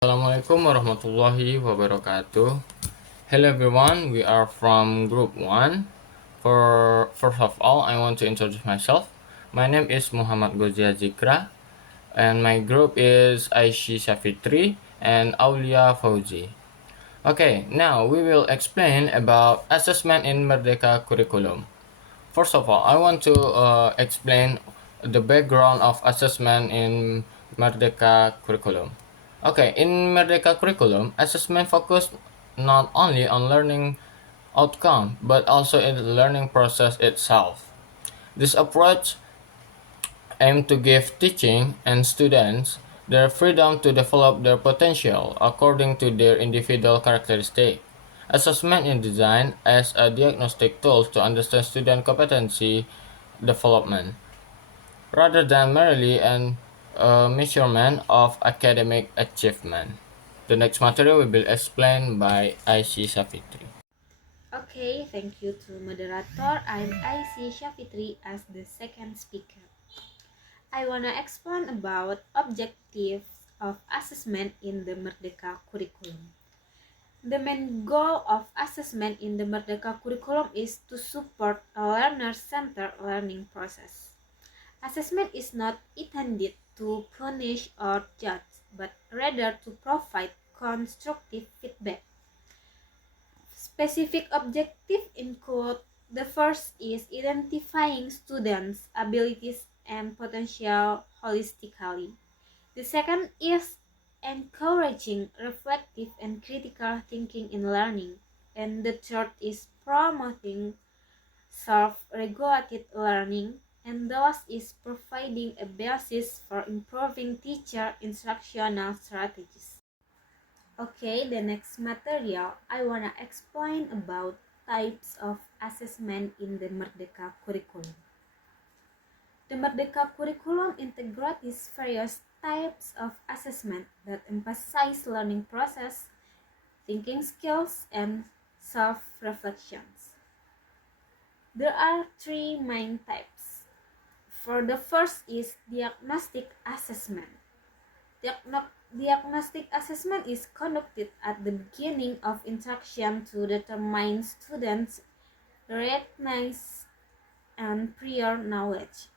Assalamualaikum warahmatullahi wabarakatuh. Hello everyone, we are from group 1. For first of all, I want to introduce myself. My name is Muhammad Gozia Zikra and my group is Aishi Shafitri and Aulia Fauzi. Okay, now we will explain about assessment in Merdeka curriculum. First of all, I want to explain the background of assessment in Merdeka curriculum. Okay, in Merdeka curriculum, assessment focus not only on learning outcome but also in the learning process itself. This approach aims to give teaching and students their freedom to develop their potential according to their individual characteristics. Assessment is designed as a diagnostic tool to understand student competency development, rather than merely an measurement of academic achievement. The next material will be explained by IC Safitri. Okay, thank you to moderator. I'm IC Shafitri as the second speaker. I wanna explain about objectives of assessment in the Merdeka curriculum. The main goal of assessment in the Merdeka curriculum is to support a learner-centered learning process. Assessment is not intended to punish or judge, but rather to provide constructive feedback. Specific objectives include: the first is identifying students' abilities and potential holistically. The second is encouraging reflective and critical thinking in learning. And the third is promoting self-regulated learning. And the last is providing a basis for improving teacher instructional strategies. Okay, the next material I wanna explain about types of assessment in the Merdeka curriculum. The Merdeka curriculum integrates various types of assessment that emphasize learning process, thinking skills, and self-reflections. There are three main types. For the first is diagnostic assessment. Diagnostic assessment is conducted at the beginning of instruction to determine students' readiness and prior knowledge.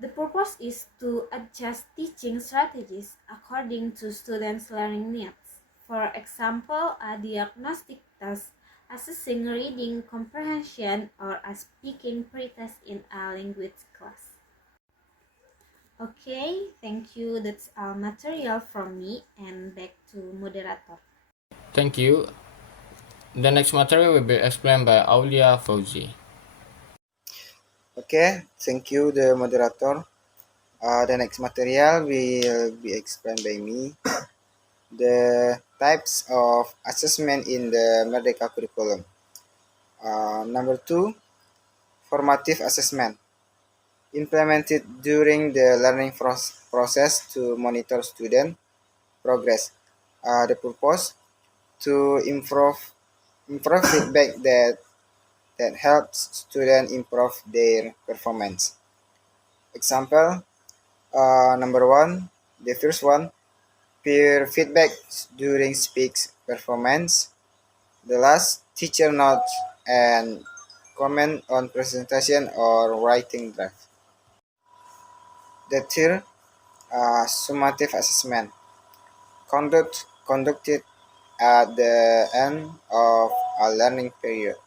The purpose is to adjust teaching strategies according to students' learning needs. For example, a diagnostic test assessing reading comprehension or a speaking pretest in a language class. Okay, thank you. That's all material from me, and back to moderator. Thank you. The next material will be explained by Aulia Fauzi. Okay, thank you, the moderator. The next material will be explained by me. The types of assessment in the Merdeka curriculum. Number two, formative assessment. Implemented during the learning process to monitor student progress. The purpose to improve feedback that helps students improve their performance. Example, number one, the first one, peer feedback during speaks performance. The last, teacher notes and comment on presentation or writing draft. The third, summative assessment, conducted at the end of a learning period.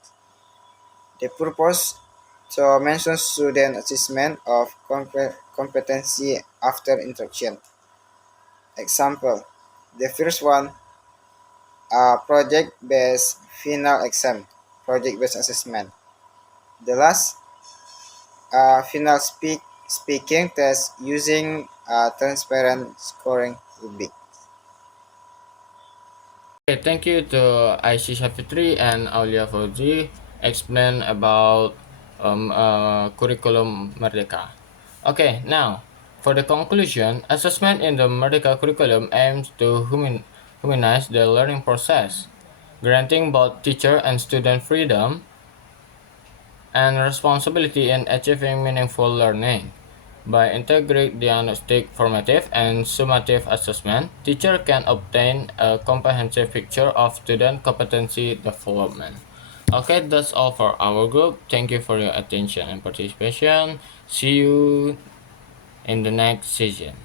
The purpose to mention student assessment of competency after instruction. Example, the first one, project-based final exam, project-based assessment. The last, final speaking test using a transparent scoring rubric. Okay, thank you to IC Shafitri and Aulia Fauzi explain about curriculum Merdeka. Okay, now for the conclusion, assessment in the Merdeka curriculum aims to humanize the learning process, granting both teacher and student freedom and responsibility in achieving meaningful learning. By integrate diagnostic, formative, and summative assessment, teacher can obtain a comprehensive picture of student competency development. Okay, that's all for our group. Thank you for your attention and participation. See you in the next session.